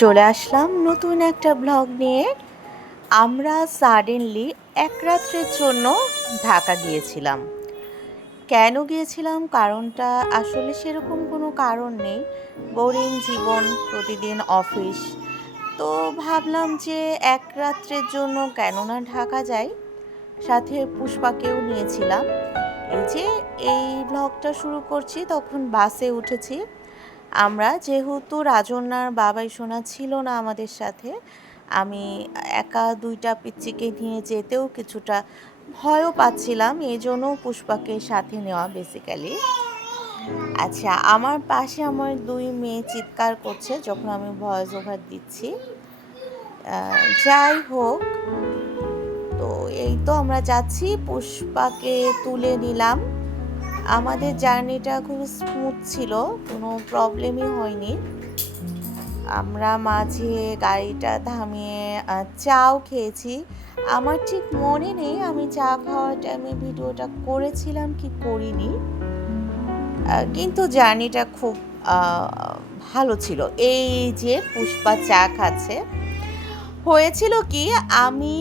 চলে আসলাম নতুন একটা ব্লগ নিয়ে। আমরা সাডেনলি এক রাত্রের জন্য ঢাকা গিয়েছিলাম। কেন গিয়েছিলাম কারণটা আসলে সেরকম কোনো কারণ নেই। বোরিং জীবন, প্রতিদিন অফিস। তো ভাবলাম যে এক রাত্রের জন্য কেন না ঢাকা যাই। সাথে পুষ্পাকেও নিয়েছিলাম। এই যে এই ব্লগটা শুরু করছি তখন বাসে উঠেছি। আমরা যেহেতু রাজন্যার বাবাই সোনা ছিল না আমাদের সাথে, আমি একা ২টা পিচ্চিকে নিয়ে যেতেও কিছুটা ভয়ও পাচ্ছিলাম। এজন্য পুষ্পাকে সাথে নেওয়া বেসিক্যালি। আচ্ছা, আমার পাশে আমার ২ মেয়ে চিৎকার করছে যখন আমি ভয়েস ওভার দিচ্ছি। যাই হোক, তো এই তো আমরা যাচ্ছি, পুষ্পাকে তুলে নিলাম। আমাদের জার্নিটা খুব স্মুথ ছিল, কোনো প্রবলেমই হয়নি। আমরা মাঝে গাড়িটা থামিয়ে চাও খেয়েছি। আমার ঠিক মনে নেই আমি চা খাওয়ার টাইমে ভিডিওটা করেছিলাম কি করিনি, কিন্তু জার্নিটা খুব ভালো ছিল। এই যে পুষ্পা চা খাচ্ছে, হয়েছিল কি আমি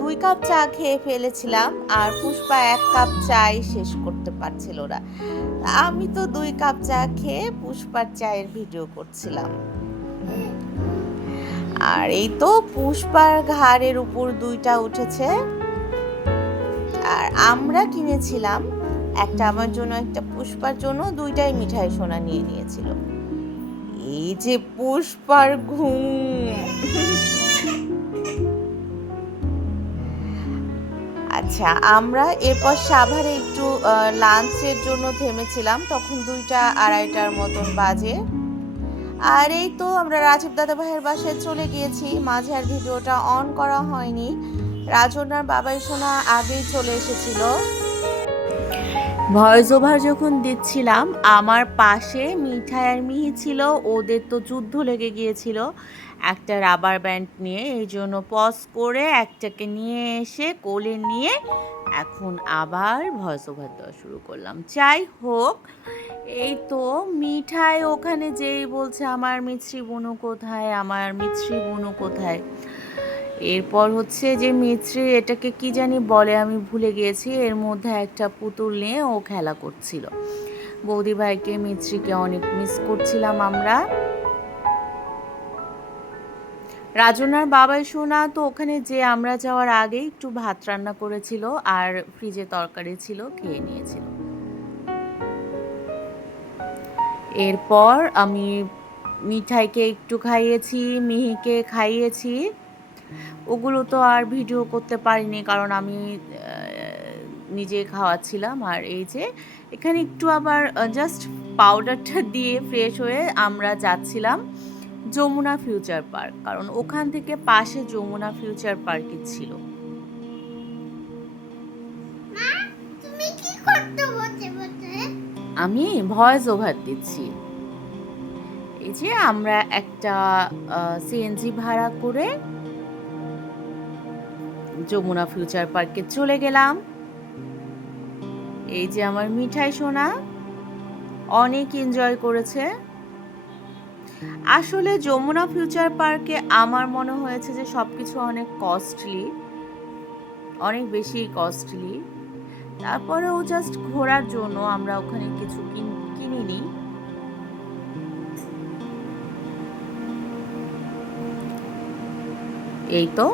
২ কাপ চা খেয়ে ফেলেছিলাম আর পুষ্পা ১ কাপ চাই শেষ করতে পারছিল না। আমি তো ২ কাপ চা খেয়ে পুষ্পার চায়ের ভিডিও করছিলাম। আর এই তো পুষ্পার ঘাড়ের উপর ২টা উঠেছে। আর আমরা কিনেছিলাম একটা আমার জন্য, একটা পুষ্পার জন্য, ২টাই মিঠাই সোনা নিয়ে নিয়েছিল। এই যে পুষ্পার ঘুম। আচ্ছা, আমরা এরপর সাভারে একটু লাঞ্চের জন্য থেমেছিলাম। তখন ২টা ২:৩০টার মতন বাজে। আর এই তো আমরা রাজীব দাদা ভাইয়ের বাসায় চলে গিয়েছি। মাঝে আর ভিডিওটা অন করা হয়নি। রাজনার বাবাই সোনা আগেই চলে এসেছিল। ভয়েস ওভার যখন দিচ্ছিলাম আমার পাশে মিঠাই আর মিহি ছিল। ওদের তো যুদ্ধ লেগে গিয়েছিল একটা রাবার ব্যান্ড নিয়ে। এই জন্য পজ করে একটাকে নিয়ে এসে কোলে নিয়ে এখন আবার ভয়েস ওভার দেওয়া শুরু করলাম। যাই হোক, এই তো মিঠাই ওখানে যেই বলছে আমার মিছরি বুনু কোথায়, আমার মিছরি বুনু কোথায়। এরপর হচ্ছে যে মিছরি এটাকে কি জানি বলে আমি ভুলে গিয়েছি, এর মধ্যে একটা পুতুল নিয়ে ও খেলা করছিল। বৌদি ভাইকে মিছরিকে অনেক মিস করছিলাম আমরা। রাজনার বাবাই সোনা তো ওখানে যে আমরা যাওয়ার আগে একটু ভাত রান্না করেছিল আর ফ্রিজে তরকারি ছিল, খেয়ে নিয়েছিল। এরপর আমি মিঠাইকে একটু খাইয়েছি, মিহিকে খাইয়েছি। ওগুলো তো আর ভিডিও করতে পারিনি কারণ আমি নিজে খাওয়াচ্ছিলাম। আর এই যে এখানে একটু আবার জাস্ট পাউডারটা দিয়ে ফ্রেশ হয়ে আমরা যাচ্ছিলাম যমুনা ফিউচার পার্ক, কারণ ওখান থেকে পাশে যমুনা ফিউচার পার্কই ছিল। আমি ভয়েস ওভার দিচ্ছি। এই যে আমরা একটা সিএনজি ভাড়া করে যমুনা ফিউচার পার্কে চলে গেলাম। এই যে আমার মিঠাই সোনা অনেক এনজয় করেছে। আসলে যমুনা ফিউচার পার্কে আমার মনে হয়েছে যে সবকিছু অনেক কস্টলি, অনেক বেশি কস্টলি। তারপরেও জাস্ট ঘোরার জন্য আমরা ওখানে কিছু কিনিনি। এই তো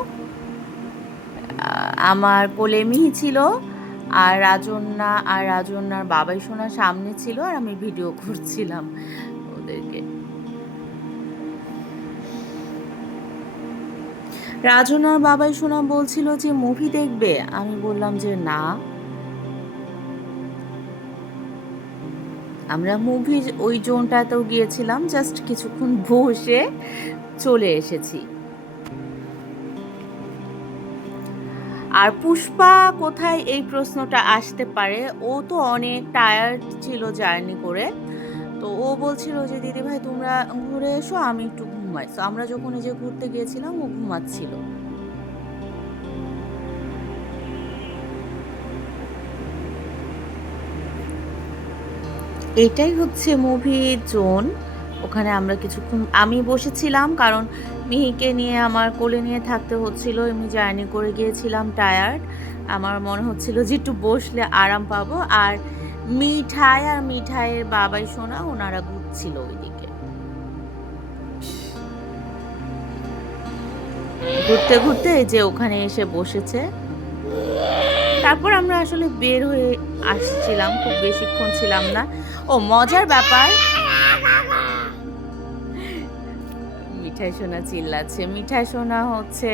আমার কোলে মিহি ছিল আর রাজন্যার বাবাই সোনা সামনে ছিল আর আমি ভিডিও করছিলাম ওদেরকে। রাজনার বাবাই সোনা বলছিল যে মুভি দেখবে, আমি বললাম যে না, আমরা মুভির ওই জোনটাতেও গিয়েছিলাম, জাস্ট কিছুক্ষণ বসে চলে এসেছি। আর পুষ্পা কোথায়, এই প্রশ্নটা আসতে পারে। ও তো অনেক টায়ার্ড ছিল জার্নি করে, তো ও বলছিল যে দিদি ভাই তোমরা ঘুরে এসো, আমি একটু ঘুমাই। তো আমরা যখন এই যে ঘুরতে গিয়েছিলাম ও ঘুমাচ্ছিল। এটাই হচ্ছে মুভি জোন। ওখানে আমরা কিছুক্ষণ আমি বসেছিলাম, কারণ মিহিকে নিয়ে আমার কোলে নিয়ে থাকতে হচ্ছিল। আমি জার্নি করে গিয়েছিলাম, টায়ার্ড। আমার মনে হচ্ছিল যে একটু বসলে আরাম পাবো। আর মিঠাইয়ের বাবাই সোনা ওনারা ঘুরছিল ওইদিকে। ঘুরতে ঘুরতে এই যে ওখানে এসে বসেছে। তারপর আমরা আসলে বের হয়ে আসছিলাম, খুব বেশিক্ষণ ছিলাম না। ও মজার ব্যাপার, মিঠাই সোনা চিল্লাচ্ছে। মিঠাই সোনা হচ্ছে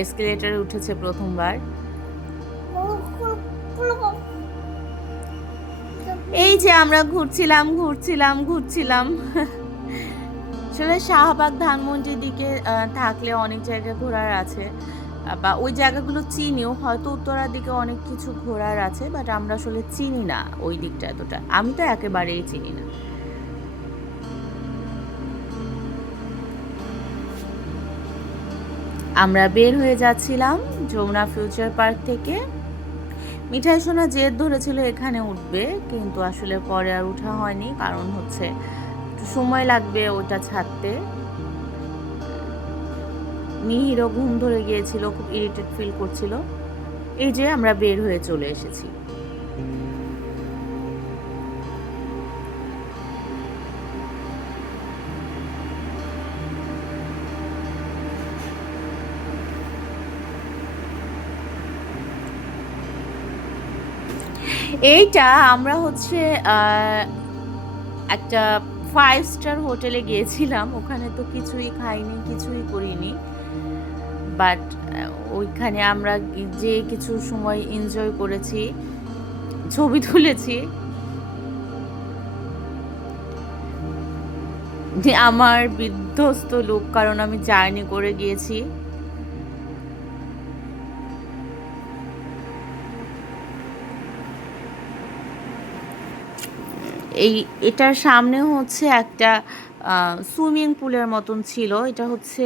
এসকেলেটরে উঠেছে প্রথমবার। এই যে আমরা ঘুরছিলাম আসলে শাহবাগ ধানমন্ডির দিকে থাকলে অনেক জায়গা ঘোরার আছে, বা ওই জায়গাগুলো চিনিও, হয়তো উত্তরার দিকে অনেক কিছু ঘোরার আছে, বাট আমরা আসলে চিনি না ওই দিকটা এতটা। আমি তো একেবারেই চিনি না। আমরা বের হয়ে যাচ্ছিলাম যমুনা ফিউচার পার্ক থেকে। মিঠাই সোনা জেদ ধরেছিল এখানে উঠবে, কিন্তু আসলে পরে আর উঠা হয়নি, কারণ হচ্ছে একটু সময় লাগবে ওটা ছাড়তে। মিহিরও ঘুম ধরে গিয়েছিল, খুব ইরিটেট ফিল করছিল। এই যে আমরা বের হয়ে চলে এসেছি। এইটা আমরা হচ্ছে একটা 5 স্টার হোটেলে গিয়েছিলাম। ওখানে তো কিছুই খাইনি, কিছুই করিনি, বাট ওইখানে আমরা যে কিছু সময় এনজয় করেছি, ছবি তুলেছি। আমার বিধ্বস্ত লুক, কারণ আমি জার্নি করে গিয়েছি। এটার সামনে হচ্ছে একটা সুইমিং পুলের মতন ছিল। এটা হচ্ছে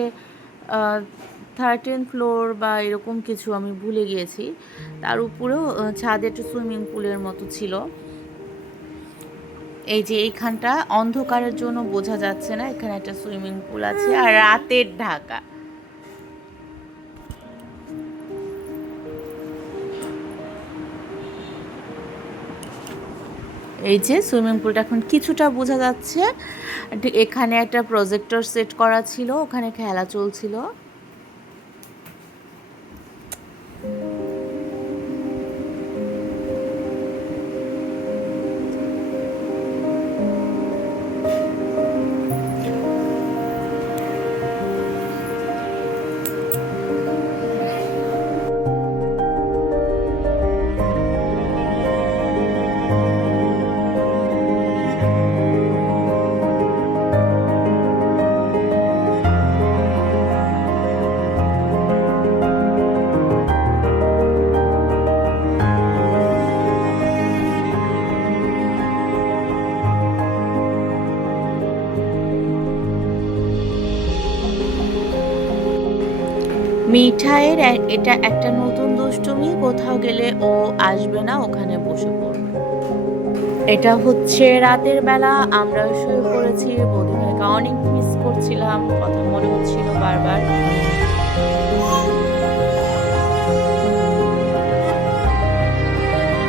13 ফ্লোর বা এরকম কিছু, আমি ভুলে গিয়েছি। তার উপরেও ছাদে একটা সুইমিং পুলের মতো ছিল। এই যে এইখানটা অন্ধকারের জন্য বোঝা যাচ্ছে না, এখানে একটা সুইমিং পুল আছে, আর রাতের ঢাকা। এই যে সুইমিং পুলটা এখন কিছুটা বোঝা যাচ্ছে। এখানে একটা প্রজেক্টর সেট করা ছিল, ওখানে খেলা চলছিল। মিঠাইয়ের এটা একটা নতুন দুষ্টুমি, কোথাও গেলে ও আসবে না, ওখানে বসে পড়বে। এটা হচ্ছে রাতের বেলা, আমরা শুয়ে পড়েছি। বদিনাকে অনেক মিস করছিলাম, কথা মনে হচ্ছিল বারবার।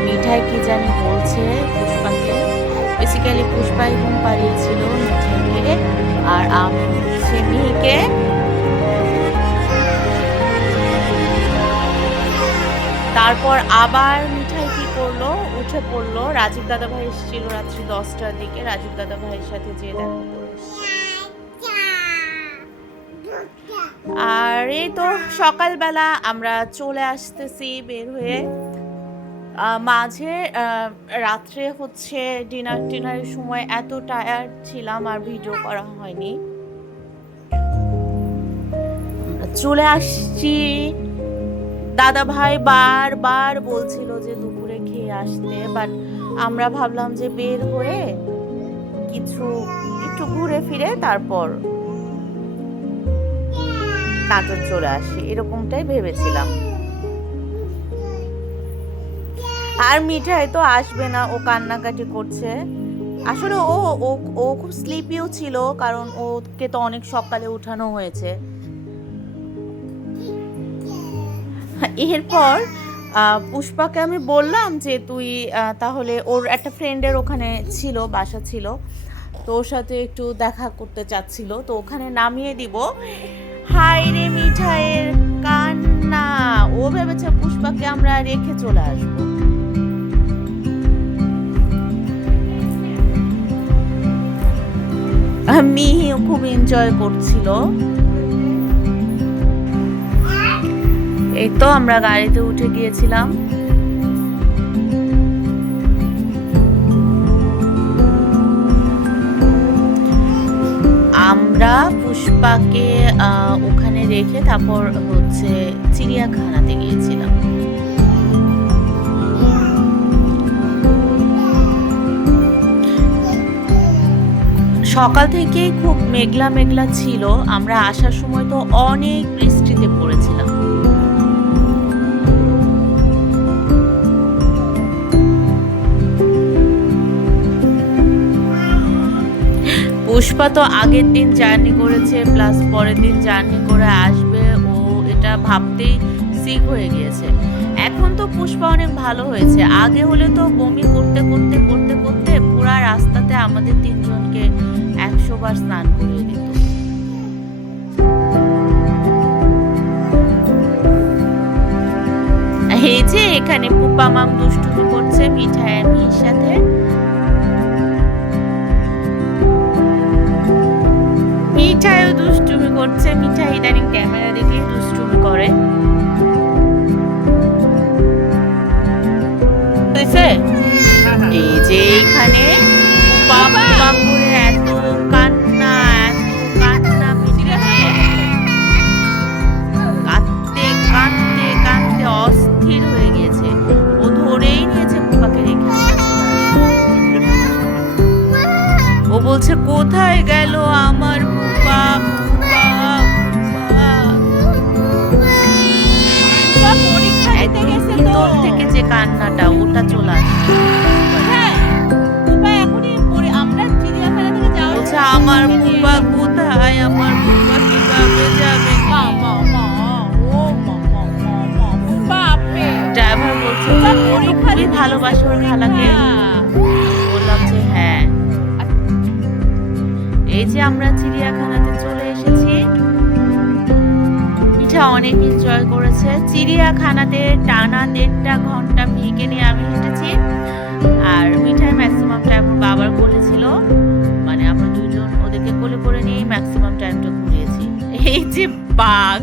মিঠাই কি জানি বলছে পুষ্পাকে, বেসিক্যালি পুষ্পাই ঘুম পাড়িয়েছিল মিঠাইকে, আর আমি হচ্ছে মিহিকে। তারপর আবার মিঠাই কি করলো, উঠে পড়লো। রাজীব দাদা ভাই এসেছিল রাত্রি 10টার দিকে, রাজীব দাদা ভাইয়ের সাথে যেয়ে দেখা করে এসেছে। আর এই তো সকালবেলা আমরা চলে আসতেছি বের হয়ে। মাঝে রাত্রে হচ্ছে ডিনারের সময় এত টায়ার্ড ছিলাম, আর ভিডিও করা হয়নি। চলে আসছি। দাদা ভাই বারবার বলছিল যে দুপুরে খেয়ে আসতে, বাট আমরা ভাবলাম যে বের হয়ে কিছু একটু ঘুরে ফিরে তারপর নাটোর চলে আসি, এরকমটাই ভেবেছিলাম। আর মিঠাই তো আসবে না, ও কান্নাকাটি করছে। আসলে ও ও ও খুব স্লিপিও ছিল, কারণ ওকে তো অনেক সকালে উঠানো হয়েছে। এরপর পুষ্পাকে আমি বললাম যে তুই তাহলে, ওর একটা ফ্রেন্ডের ওখানে ছিল, বাসা ছিল, তো ওর সাথে একটু দেখা করতে চাচ্ছিল, তো ওখানে নামিয়ে দিব। হাই রে মিঠাইয়ের কান্না! ও ভেবেছে পুষ্পাকে আমরা রেখে চলে আসবো। মিহিও খুব এনজয় করছিল। এই তো আমরা গাড়িতে উঠে গিয়েছিলাম। আমরা পুষ্পাকে ওখানে রেখে তারপর হচ্ছে চিড়িয়াখানাতে গিয়েছিলাম। সকাল থেকেই খুব মেঘলা মেঘলা ছিল, আমরা আসার সময় তো অনেক বৃষ্টিতে পড়েছিলাম। পুষ্পা তো আগের দিন জার্নি করেছে, প্লাস পরের দিন জার্নি করে আসবে, ও এটা ভাবতেই সিক হয়ে গিয়েছে। এখন তো পুষ্পা অনেক ভালো হয়েছে, আগে হলে তো বমি করতে করতে করতে করতে পুরা রাস্তাতে আমাদের তিনজনকে 100 বার স্নান করিয়ে দিত। এই যে এখানে পুপা মাম দুষ্টুমি করছে মিঠাই আমির সাথে। মিঠাইও দুষ্টুমি করছে, মিঠাই ইদানিং ক্যামেরা দেখলে দুষ্টুমি করে। এই যে এখানে বাবা করে এত কান্না, এত কান্না, কাঁদতে কাঁদতে কাঁদতে অস্থির হয়ে গিয়েছে। ও ধরেই নিয়েছে পুপাকে রেখে। ও বলছে কোথায় গেল আমার পুপা, পুপা, পরীক্ষা দিতে গেছে তো। ভিতর থেকে যে কান্নাটা ওটা চলে আসছে। আমার পুপা কোথায়, আমার পুপা কিভাবে যাবে? ড্রাইভার বলছে খুবই ভালোবাসে ওর খালাকে। বললাম যে হ্যাঁ। এই যে আমরা চিড়িয়াখানাতে চলে এসেছি। মিঠা অনেক এনজয় করেছে চিড়িয়াখানাতে। টানা 1.5 ঘন্টা মেয়েকে নিয়ে আমি হেঁটেছি, আর মিঠাই ম্যাক্সিমাম টাইম ওর বাবার কোলে ছিল, মানে আমরা দুজন ওদেরকে কোলে করে নিয়ে ম্যাক্সিমাম টাইমটা ঘুরিয়েছি। এই যে বাঘ,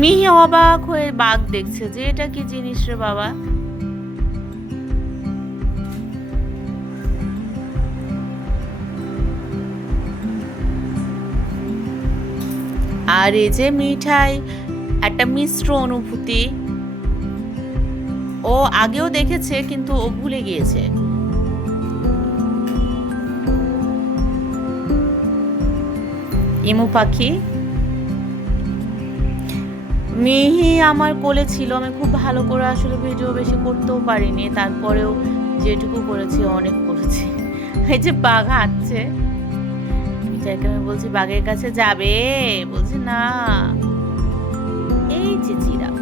মিহি অবাক হয়ে বাঘ দেখছে যে এটা কি জিনিস রে বাবা। আর এই যে মিঠাই একটা মিশ্র অনুভূতি, ও আগেও দেখেছে কিন্তু ও ভুলে গিয়েছে। ইমু পাখি। মিহি আমার কোলে ছিল, আমি খুব ভালো করে আসলে ভিডিও বেশি করতেও পারিনি, তারপরেও যেটুকু করেছি অনেক করেছি। এই যে বাঘ হাঁটছে, মিঠাইকে আমি বলছি বাঘের কাছে যাবে, বলছে না। এই যে জিরাফ,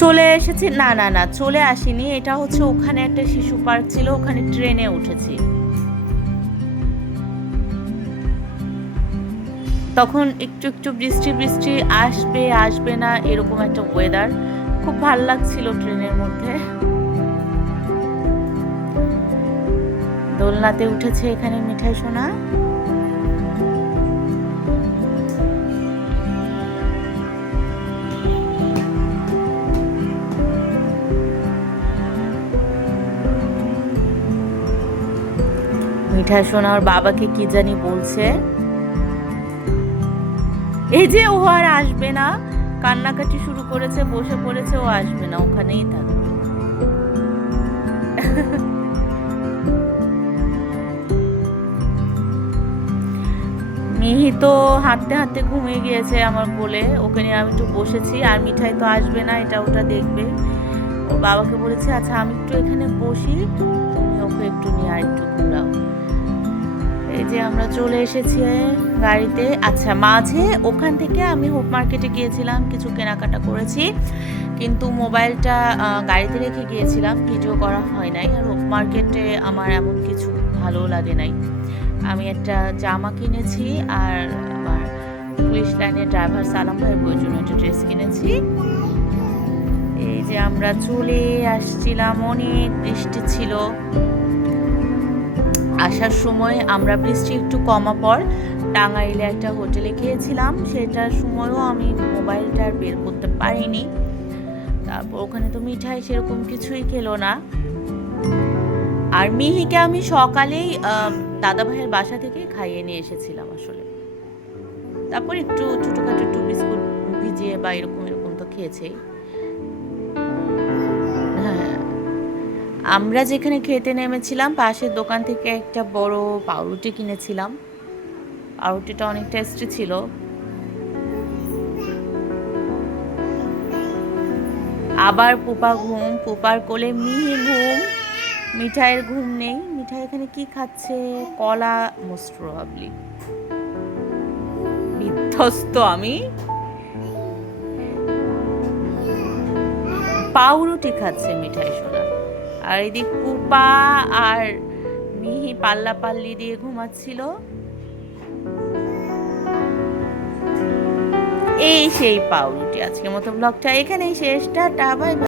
চলে এসেছি। না না না, চলে আসিনি, এটা হচ্ছে ওখানে একটা শিশু পার্ক ছিল, ওখানে ট্রেনে উঠেছি। তখন একটু একটু বৃষ্টি বৃষ্টি আসবে আসবে না এরকম একটা ওয়েদার, খুব ভালো লাগছিল ট্রেনের মধ্যে। দোলনাতে উঠেছে এখানে মিঠাই সোনা। মিঠাই সোনা ওর বাবাকে কি জানি বলছে। এই যে ও আর আসবে না, কান্নাকাটি শুরু করেছে, বসে পড়েছে, ও আসবে না, ওখানেই থাকবে। মিহি তো হাঁটতে হাঁটতে ঘুমিয়ে গিয়েছে আমার কোলে, ওকে নিয়ে আমি একটু বসেছি। আর মিঠাই তো আসবে না, এটা ওটা দেখবে। ওর বাবাকে বলেছে, আচ্ছা আমি একটু এখানে বসি, তুমি ওকে একটু নিয়ে আর একটু ঘুরাও। এই যে আমরা চলে এসেছি গাড়িতে। আচ্ছা, মাঝে ওখান থেকে আমি হোপ মার্কেটে গিয়েছিলাম, কিছু কেনাকাটা করেছি, কিন্তু মোবাইলটা গাড়িতে রেখে গিয়েছিলাম, ভিডিও করা হয় নাই। আর হোপ মার্কেটে আমার এমন কিছু ভালো লাগে নাই। আমি একটা জামা কিনেছি, আর আমার পুলিশ লাইনের ড্রাইভার সালাম ভাইয়ের বউয়ের জন্য একটা ড্রেস কিনেছি। এই যে আমরা চলে আসছিলাম, অনেক বৃষ্টি ছিল। আসার সময় আমরা বৃষ্টি একটু কমা পর টাঙ্গাইলে একটা হোটেলে খেয়েছিলাম, সেটার সময়ও আমি মোবাইলটা আর বের করতে পারিনি। তারপর ওখানে তো মিঠাই সেরকম কিছুই খেলো না। আর মিহিকে আমি সকালেই দাদা ভাইয়ের বাসা থেকে খাইয়ে নিয়ে এসেছিলাম আসলে। তারপর একটু ছোটোখাটো একটু বিস্কুট ভিজিয়ে বা এরকম এরকম তো খেয়েছেই। হ্যাঁ, আমরা যেখানে খেতে নেমেছিলাম পাশের দোকান থেকে একটা বড় পাউরুটি কিনেছিলাম। পাউরুটিটা অনেক টেস্টি ছিল। আবার পুপা ঘুম, পুপার কোলে মিহি ঘুম, মিঠাইয়ের ঘুম নেই। মিঠাই এখানে কি খাচ্ছে? কলা, মোস্ট প্রবাবলি। বিধ্বস্ত আমি। পাউরুটি খাচ্ছে মিঠাই সোনা। আর এদিক পুপা আর মিহি পাল্লা পাল্লি দিয়ে ঘুমাচ্ছিল। এই সেই পাউরুটি। আজকের মতো ব্লগটা এখানেই শেষ। Tata, bye bye.